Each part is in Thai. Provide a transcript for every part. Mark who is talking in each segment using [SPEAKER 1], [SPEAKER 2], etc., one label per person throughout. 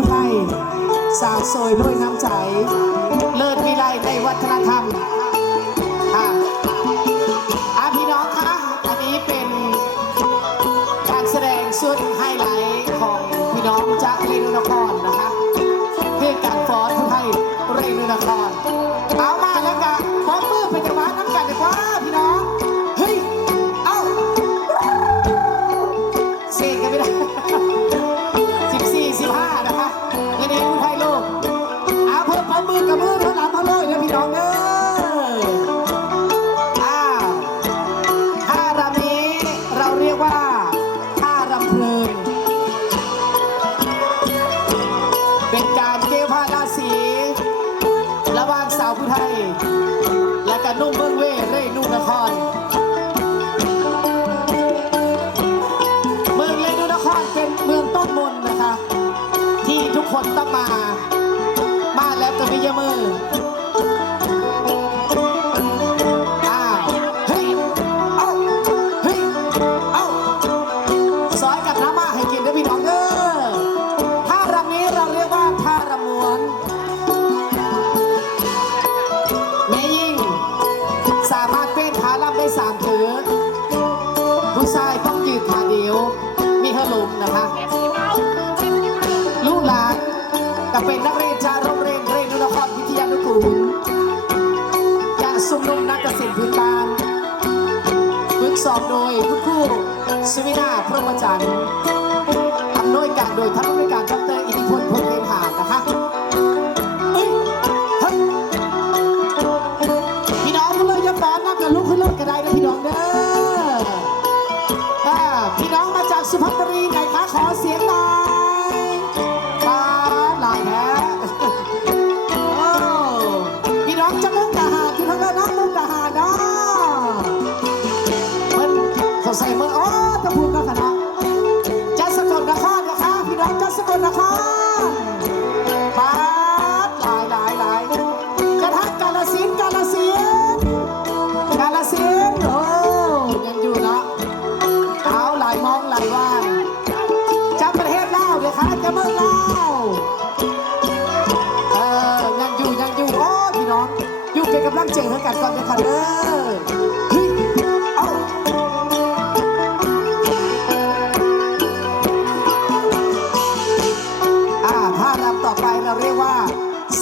[SPEAKER 1] ู้ไทยสาวสวยด้วยน้ำใจ เลิศวิไลในวัฒนธรรม สามารถเป็นขาลำได้สามถือผู้ชายต้องยืนขาเดียว มีเฮลุมนะคะ เป็นนักเรียนจากโรงเรียนเรนุนครวิทยานุกูลจากสุมนุมนักเกษตรพื้นบ้านฝึกสอบโดยคุณครูสวินาพรหมจันทร์อำนวยการโดยท่านผู้ในการดรอิทธิพลพลเพนหานนะคะพี่น้องก็เลยจะฟ้อนนักกับลูกขึ้นรถก็ได้นะพี่น้องเด้อพี่น้องมาจากสุพรรณบุรีไหนคะขอเสียงหน่อย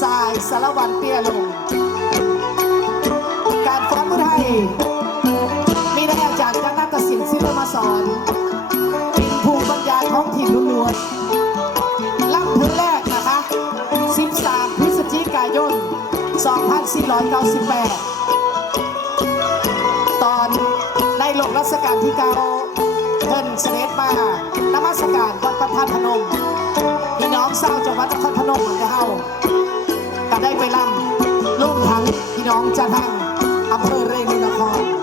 [SPEAKER 1] สายสารวันเตี้ยลง การฟ้อนผู้ไทยมีได้อาจารย์คณะตศิลป์ซิลมาสอนภูมิปัญญาท้องถิ่นล้วนๆลำพื้นแรกนะคะ 13 พฤศจิกายน 2498 สการที่เก้าเพิ่นเสด็จมานมัสการวัดพระธาตุพนมพี่น้องเศร้าวจังหวัดนครพนมเหมือนกับเฮาก็ได้ไปล่ำลูกทั้งพี่น้องจะทั้งอำเภอเรนูนคร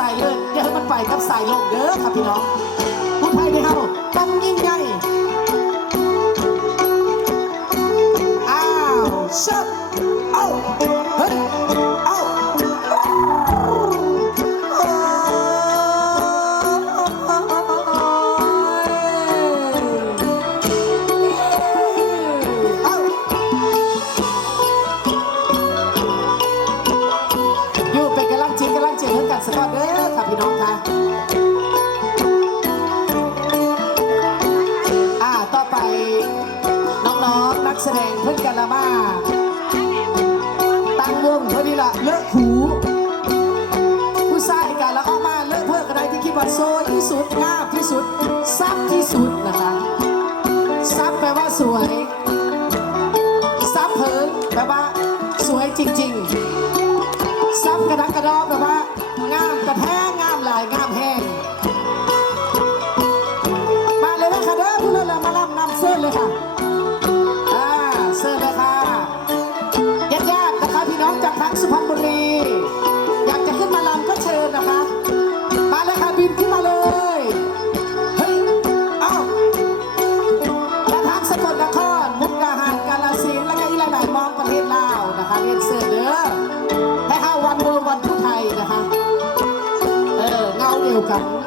[SPEAKER 1] ใส่เลยอย่าให้มันไปกับสายลมเด้อครับพี่น้องผู้ไทยที่เฮาต้องยิ่งใหญ่อ้าวชัดเอ้า สักก่อนเด้อค่ะพี่น้องค่ะอ่าต่อไปน้องๆนักแสดงเพื่อนกันละมาตั้งวงเท่านี้ละเลิกหูผู้ชายกันแล้วออกมาเลิกเพื่อกระไดที่คิดว่าโซที่สุดงามที่สุดซับที่สุดนะคะซับแปลว่าสวยซับเพิงแปลว่าสวยจริง ๆซ้ำกระดักกระดอบแบบว่า งามกระแทงงามหลายงามแห้งมาเลยนะค่ะเด้อพูดเลยมาล่ำนำเส้นเลยค่ะอ่าเส้นเลยค่ะพี่น้องจากทางสุพรรณบุรีอยากจะขึ้นมาลำก็เชิญนะคะ มาเลยค่ะบินขึ้นมาเลยเฮ้ยเอ้าจากทางสกลนครมุกดาหารกาฬสินธุ์และก็อีหลายๆมองประเทศลาวนะคะเรียนเสิร์ฟเด้อ วันเวอร์วันไทยนะคะ เออเงาเดียวกัน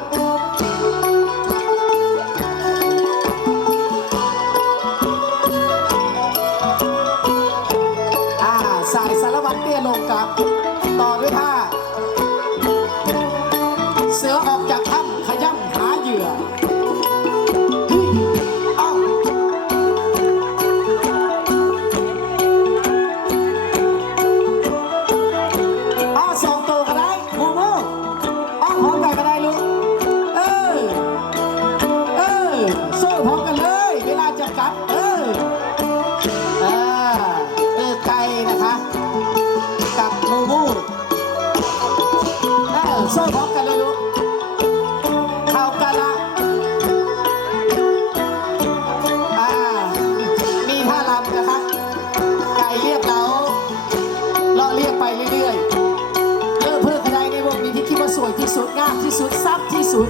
[SPEAKER 1] ที่สุดซับที่สุด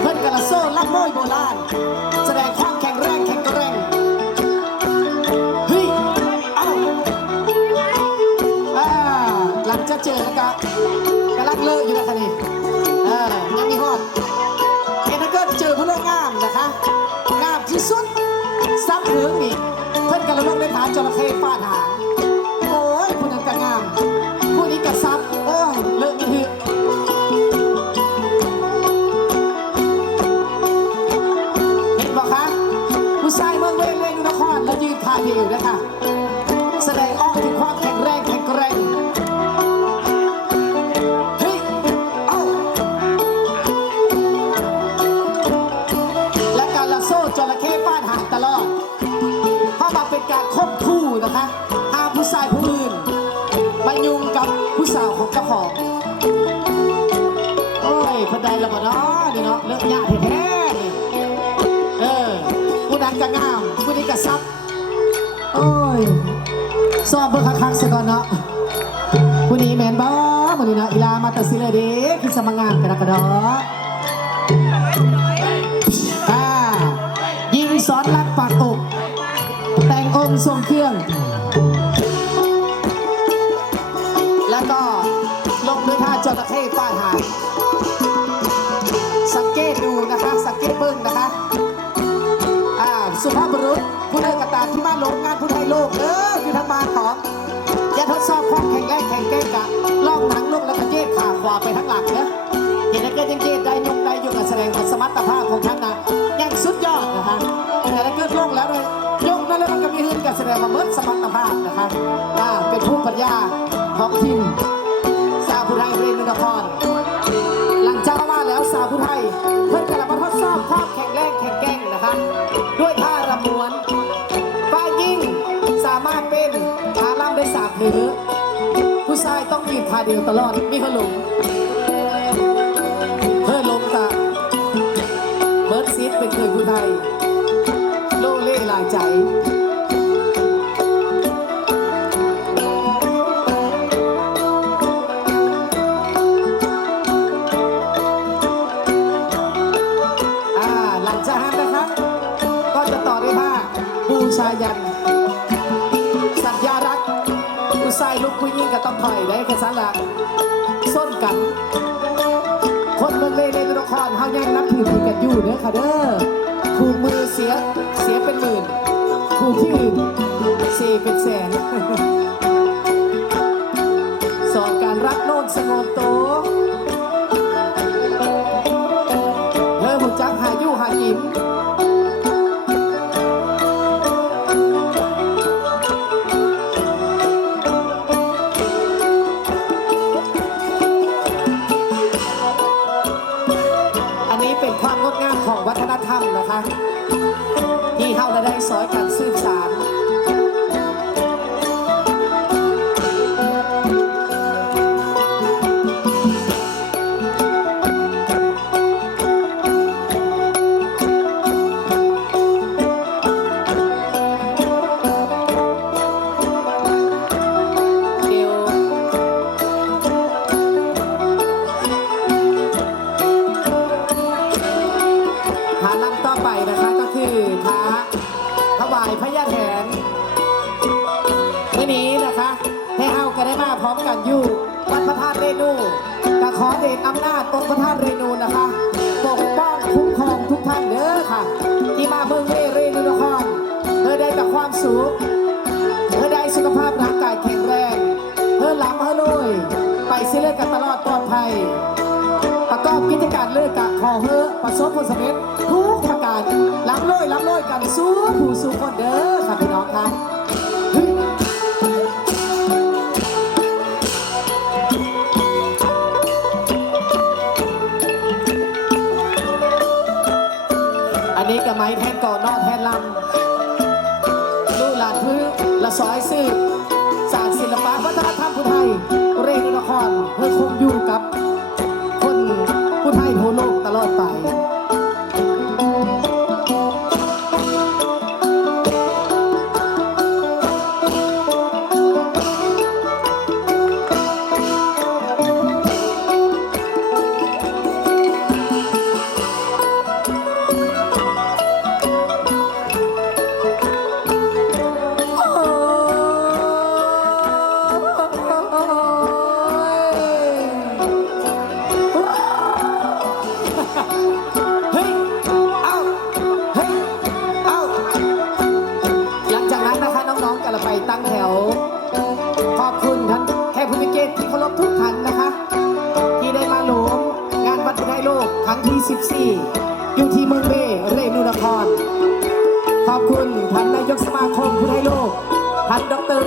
[SPEAKER 1] เพื่นกระโซ่ลับโมยโบราณ แสดงความแข็งแรงแข็งแรงเฮ้ยเอ้าอ่าหลังจะเจอแล้วก็กำลังเลิกอยู่นะคะนี่เออยังมีฮอดเอ็นก็เจอผู้เล่นงามนะคะงามที่สุดซับเหลืองนี่เพื่นกันละลงในฐานจระเข้ฟาดหา อ้ยพันใดละบ่เนาะนี่เนาะเลิกยากแท้ๆนี่เออผู้นั้นก็งามผู้นี้ก็ซับโอ้ยซ้อมเพื่อคักๆซะก่อนเนาะผู้นี้แมนบ้ามือนี้นะอีลามาตัดสิเลยเด้คือสมังงามกระดกระดออ่ายิงสอนรักปากอกแต่งองค์ทรงเครื่อง แล้วก็ลงด้วยท่าจระเข้ฟาดหาง เกตดูนะคะสังเกตเบิ้งนะคะอ่าสุภาพบุรุษผู้ใดกระตามที่มาลงงานผู้ไทยโลกเออคือทางบ้าของอย่าทดสอบความแข็งแรงแข็งแกร่งกะล่องหนังลงแล้วก็เย็ดขาขวาไปทั้งหลังเนอะเห็นแล้วก็ยังเย็ดได้ยกได้ยกการแสดงสมรรถภาพของท่านนะยังสุดยอดนะคะแต่ถ้าเกิดลงแล้วเลยยกนั่นแล้วมันก็มีหืนการแสดงมาเมิดสมรรถภาพนะคะอ่าเป็นผู้ปัญญาของทีมสาวผู้ไทยเรนนคราวผู้ไทย เพื่อนกลับมาทดสอบความแข็งแรงแข็งแกร่งนะคะด้วยท่ารำมวนฝ่ายยิงสามารถเป็นขาล่ำได้สามถือ ผู้ชายต้องยืนท่าเดียวตลอดมีขลุมเพื่อลมกับเบิร์ดซีดเป็นเคยผู้ไทย โลเล่หลายใจ หญิงก็ต้องถอยได้แค่สันหลักส้นกัน คนเมืองเลยในนครเฮายังนับถือถือกันอยู่เด้อค่ะเด้อคู่มือเสียเสียเป็นหมื่นคู่ที่อื่นเสียเป็นแสนสอนการรักโน่นสงบโตวเธอหุ่จักหายู่หากิน เป็นความงดงามของวัฒนธรรมนะคะ ที่เราและได้สอยการสืบสาร นูก็ขอเดชอำนาจองค์พระธาตุเรนูนะคะ ปกป้องคุ้มครองทุกท่านเด้อค่ะ ที่มาเมืองเวเรนูนครเธอได้แต่ความสุขเธอได้สุขภาพร่างกายแข็งแรงเธอหลับเธอรวยไปซิเลอกันตลอดปลอดภัยประกอบกิจการเลิกกะขอเฮอประสบผลสำเร็จทุกประการล้ำลอยล้ำลอยกันสู้ผู้สู้คนเด้อค่ะพี่น้องครับ ไม้แทนก่อนนอกแทนลำลูกหลานพื้นละซอยซื่อ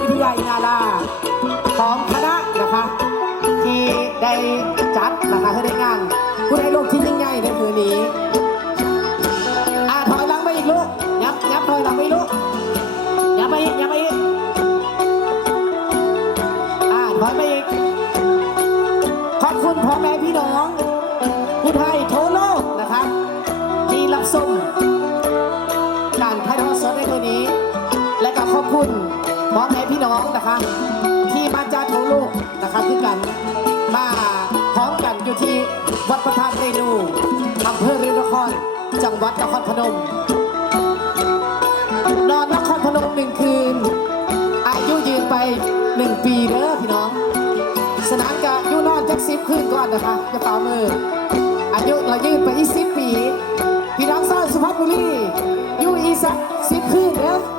[SPEAKER 1] วิทยาอินาลาของคณะนะคะ ที่ได้ นะคะ ที่มาจาทั่วโลกนะคะคือกันมาพร้อมกันอยู่ที่วัดพระธาตุเรนูอำเภอเรนูนคร จังหวัดนครพนม นอนนครพนมหนึ่งคืน อายุยืนไปหนึ่งปีเด้อพี่น้อง สนามกะอยูนอนจักสิบคืนก่อนนะคะจะฝ่ามือ อายุเรายืนไปอีสิบปี พี่น้องสาวสุพรรณบุรีอยู่อีสักสิบคืนเด้อ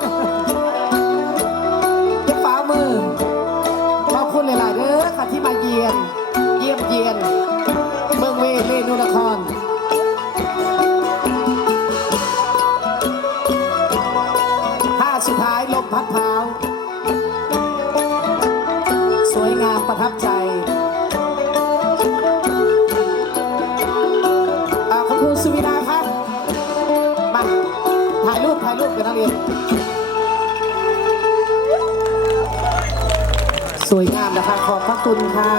[SPEAKER 1] สวยงามนะคะ ขอบพระคุณค่ะ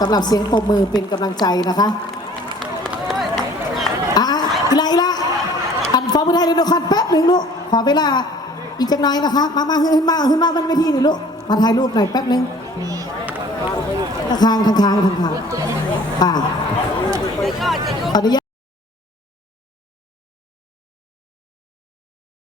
[SPEAKER 1] สำหรับเสียงปรบมือเป็นกำลังใจนะคะอะอีละอีละอันฟ้องไม่ได้เลยนครแป๊บหนึ่งลูกขอเวลาอีกจักหน่อยนะคะ มามาขึ้นมาขึ้นมาบนเวทีหน่อยลูกมาถ่ายรูปหน่อยแป๊บหนึ่งทางทางทางทางทางทางป่าขออนุญาต